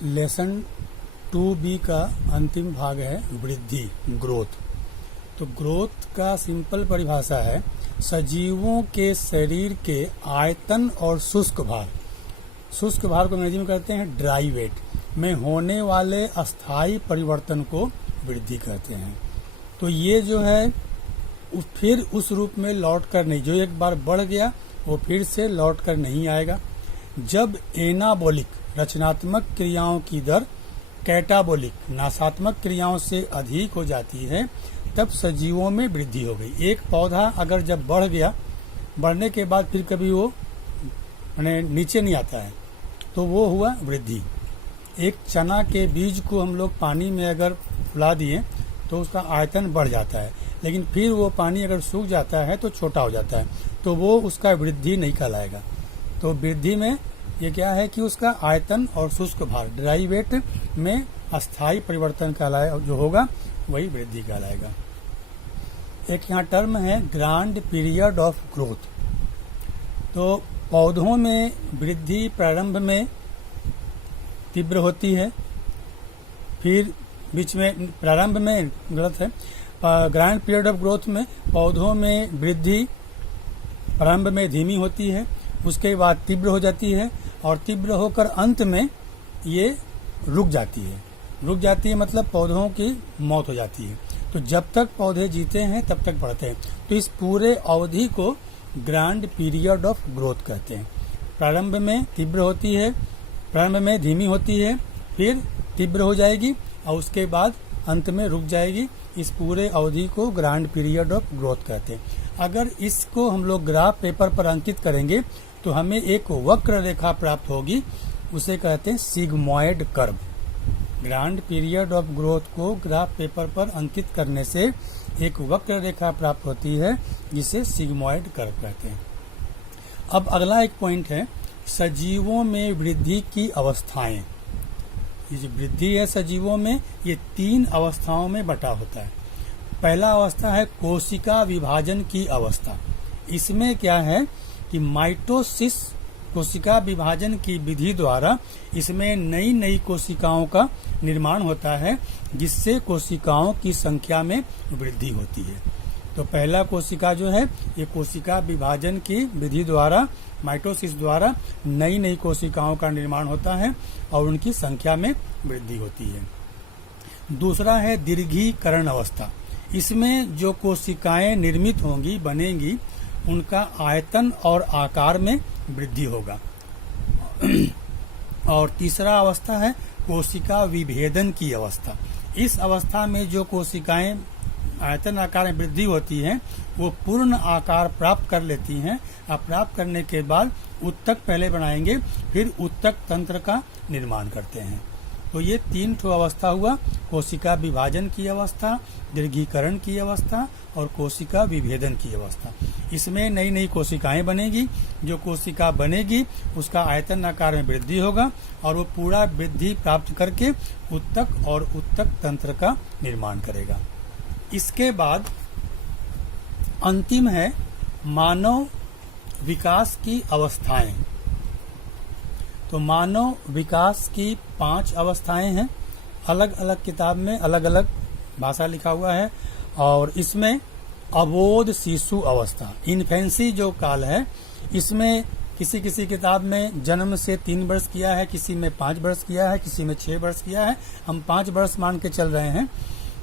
Lesson 2B का अंतिम भाग है वृद्धि, ग्रोथ। तो ग्रोथ का सिंपल परिभाषा है सजीवों के शरीर के आयतन और शुष्क भार को अंग्रेजी में कहते हैं ड्राई वेट में होने वाले अस्थायी परिवर्तन को वृद्धि कहते हैं। तो ये जो है फिर उस रूप में लौट कर नहीं, जो एक बार बढ़ गया वो फिर से लौट कर नहीं आएगा। जब एनाबोलिक रचनात्मक क्रियाओं की दर कैटाबोलिक नाशात्मक क्रियाओं से अधिक हो जाती है तब सजीवों में वृद्धि हो गई। एक पौधा अगर जब बढ़ गया, बढ़ने के बाद फिर कभी वो नीचे नहीं आता है तो वो हुआ वृद्धि। एक चना के बीज को हम लोग पानी में अगर फुला दिए तो उसका आयतन बढ़ जाता है, लेकिन फिर वो पानी अगर सूख जाता है तो छोटा हो जाता है, तो वो उसका वृद्धि नहीं कहलाएगा। तो वृद्धि में ये क्या है कि उसका आयतन और शुष्क भार ड्राई वेट में अस्थायी परिवर्तन कहलाए, जो होगा वही वृद्धि कहलाएगा। एक यहाँ टर्म है ग्रांड पीरियड ऑफ ग्रोथ। तो पौधों में वृद्धि प्रारंभ में तीव्र होती है, फिर बीच में, प्रारंभ में गलत है, ग्रांड पीरियड ऑफ ग्रोथ में पौधों में वृद्धि प्रारंभ में धीमी होती है, उसके बाद तीव्र हो जाती है और तीव्र होकर अंत में ये रुक जाती है मतलब पौधों की मौत हो जाती है। तो जब तक पौधे जीते हैं तब तक बढ़ते हैं। तो इस पूरे अवधि को ग्रांड पीरियड ऑफ ग्रोथ कहते हैं। प्रारंभ में तीव्र होती है, प्रारंभ में धीमी होती है, फिर तीव्र हो जाएगी और उसके बाद अंत में रुक जाएगी। इस पूरे अवधि को ग्रांड पीरियड ऑफ ग्रोथ कहते हैं। अगर इसको हम लोग ग्राफ पेपर पर अंकित करेंगे तो हमें एक वक्र रेखा प्राप्त होगी, उसे कहते हैं sigmoid curve. Grand period of growth को ग्राफ पेपर पर अंकित करने से एक वक्र रेखा प्राप्त होती है जिसे सिग्मॉइड कर्व कहते हैं। अब अगला एक पॉइंट है सजीवों में वृद्धि की अवस्थाएं। ये जो वृद्धि है सजीवों में, ये 3 अवस्थाओं में बटा होता है। पहला अवस्था है कोशिका विभाजन की अवस्था। इसमें क्या है कि माइटोसिस कोशिका विभाजन की विधि द्वारा इसमें नई नई कोशिकाओं का निर्माण होता है, जिससे कोशिकाओं की संख्या में वृद्धि होती है। तो पहला कोशिका जो है ये कोशिका विभाजन की विधि द्वारा, माइटोसिस द्वारा नई नई कोशिकाओं का निर्माण होता है और उनकी संख्या में वृद्धि होती है। दूसरा है दीर्घीकरण अवस्था। इसमें जो कोशिकाएं निर्मित होंगी, बनेंगी, उनका आयतन और आकार में वृद्धि होगा। और तीसरा अवस्था है कोशिका विभेदन की अवस्था। इस अवस्था में जो कोशिकाएं आयतन आकार में वृद्धि होती हैं वो पूर्ण आकार प्राप्त कर लेती हैं। अब प्राप्त करने के बाद उत्तक पहले बनाएंगे, फिर उत्तक तंत्र का निर्माण करते हैं। तो ये 3 ठो अवस्था हुआ, कोशिका विभाजन की अवस्था, दीर्घीकरण की अवस्था और कोशिका विभेदन की अवस्था। इसमें नई नई कोशिकाएं बनेगी। जो कोशिका बनेगी उसका आयतन आकार में वृद्धि होगा और वो पूरा वृद्धि प्राप्त करके उत्तक और उत्तक तंत्र का निर्माण करेगा। इसके बाद अंतिम है मानव विकास की अवस्थाएं। तो मानव विकास की 5 अवस्थाएं हैं। अलग अलग किताब में अलग अलग भाषा लिखा हुआ है और इसमें अबोध शिशु अवस्था, इन्फेंसी जो काल है, इसमें किसी किसी किताब में जन्म से 3 वर्ष किया है, किसी में 5 वर्ष किया है, किसी में 6 वर्ष किया है। हम 5 वर्ष मान के चल रहे हैं।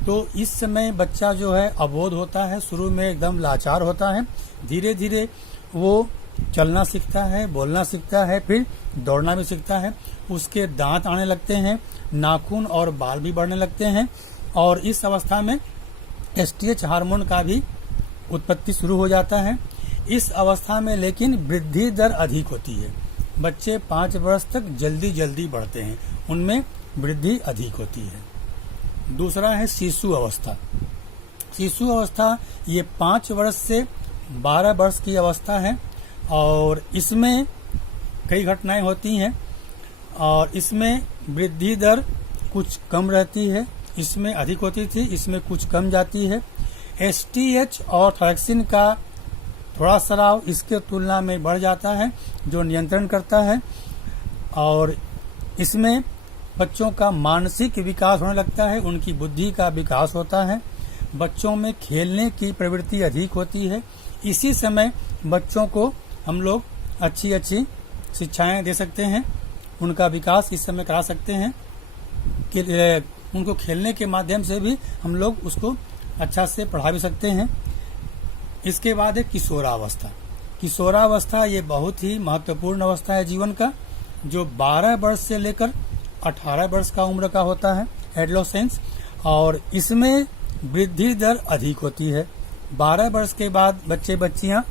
तो इस समय बच्चा जो है अबोध होता है, शुरू में एकदम लाचार होता है, धीरे धीरे वो चलना सीखता है, बोलना सीखता है, फिर दौड़ना भी सीखता है। उसके दांत आने लगते हैं, नाखून और बाल भी बढ़ने लगते हैं और इस अवस्था में एसटीएच हार्मोन का भी उत्पत्ति शुरू हो जाता है। इस अवस्था में लेकिन वृद्धि दर अधिक होती है। बच्चे 5 वर्ष तक जल्दी जल्दी बढ़ते हैं, उनमें वृद्धि अधिक होती है। दूसरा है शिशु अवस्था। शिशु अवस्था ये 5 वर्ष से 12 वर्ष की अवस्था है और इसमें कई घटनाएं होती हैं और इसमें वृद्धि दर कुछ कम रहती है, इसमें अधिक होती थी, इसमें कुछ कम जाती है। एसटीएच और थायरोक्सिन का थोड़ा स्राव इसके तुलना में बढ़ जाता है, जो नियंत्रण करता है और इसमें बच्चों का मानसिक विकास होने लगता है, उनकी बुद्धि का विकास होता है, बच्चों में खेलने की प्रवृत्ति अधिक होती है। इसी समय बच्चों को हम लोग अच्छी अच्छी शिक्षाएं दे सकते हैं, उनका विकास इस समय करा सकते हैं कि उनको खेलने के माध्यम से भी हम लोग उसको अच्छा से पढ़ा भी सकते हैं। इसके बाद है किशोरावस्था। किशोरावस्था ये बहुत ही महत्वपूर्ण अवस्था है जीवन का, जो 12 वर्ष से लेकर 18 वर्ष का उम्र का होता है, एडोलेसेंस। और इसमें वृद्धि दर अधिक होती है। 12 वर्ष के बाद बच्चे बच्चियां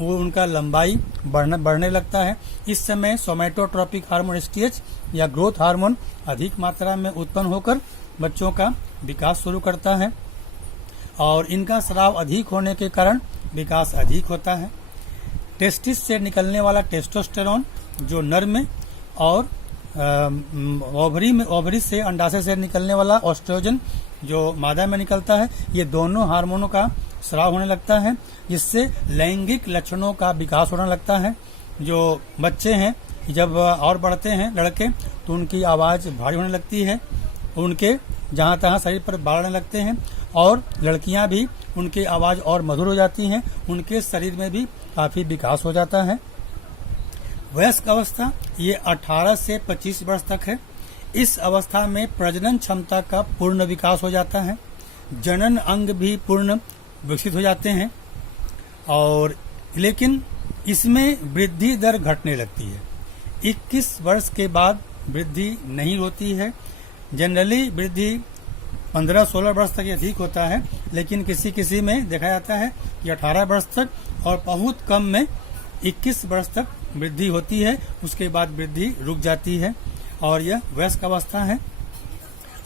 वो उनका लंबाई बढ़ने लगता है। इस समय सोमैटोट्रोपिक हार्मोन STH या ग्रोथ हार्मोन अधिक मात्रा में उत्पन्न होकर बच्चों का विकास शुरू करता है और इनका स्राव अधिक होने के कारण विकास अधिक होता है। टेस्टिस से निकलने वाला टेस्टोस्टेरोन जो नर में और ओवरी से अंडाशय से निकलने वाला ऑस्ट्रोजन जो मादा में निकलता है, ये दोनों हार्मोनों का स्राव होने लगता है, जिससे लैंगिक लक्षणों का विकास होने लगता है। जो बच्चे हैं जब और बढ़ते हैं लड़के, तो उनकी आवाज़ भारी होने लगती है, उनके जहाँ तहाँ शरीर पर बाल आने लगते हैं, और लड़कियाँ भी उनकी आवाज़ और मधुर हो जाती हैं, उनके शरीर में भी काफ़ी विकास हो जाता है। वयस्क अवस्था ये 18 से 25 वर्ष तक है। इस अवस्था में प्रजनन क्षमता का पूर्ण विकास हो जाता है, जनन अंग भी पूर्ण विकसित हो जाते हैं, और लेकिन इसमें वृद्धि दर घटने लगती है। 21 वर्ष के बाद वृद्धि नहीं होती है। जनरली वृद्धि 15-16 वर्ष तक अधिक होता है, लेकिन किसी किसी में देखा जाता है कि 18 वर्ष तक और बहुत कम में 21 वर्ष तक वृद्धि होती है, उसके बाद वृद्धि रुक जाती है, और यह वयस्क अवस्था है।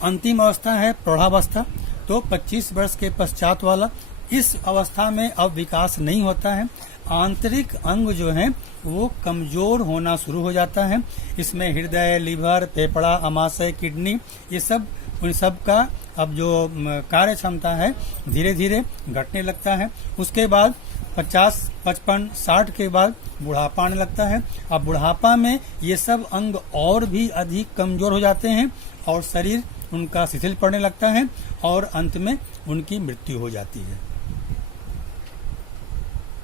अंतिम अवस्था है प्रौढ़ावस्था, तो 25 वर्ष के पश्चात वाला। इस अवस्था में अब विकास नहीं होता है, आंतरिक अंग जो है वो कमजोर होना शुरू हो जाता है। इसमें हृदय, लीवर, फेफड़ा, आमाशय, किडनी, ये सब उन सब का अब जो कार्य क्षमता है धीरे धीरे घटने लगता है। उसके बाद 50, 55, 60 के बाद बुढ़ापा आने लगता है। अब बुढ़ापा में ये सब अंग और भी अधिक कमजोर हो जाते हैं और शरीर उनका शिथिल पड़ने लगता है और अंत में उनकी मृत्यु हो जाती है।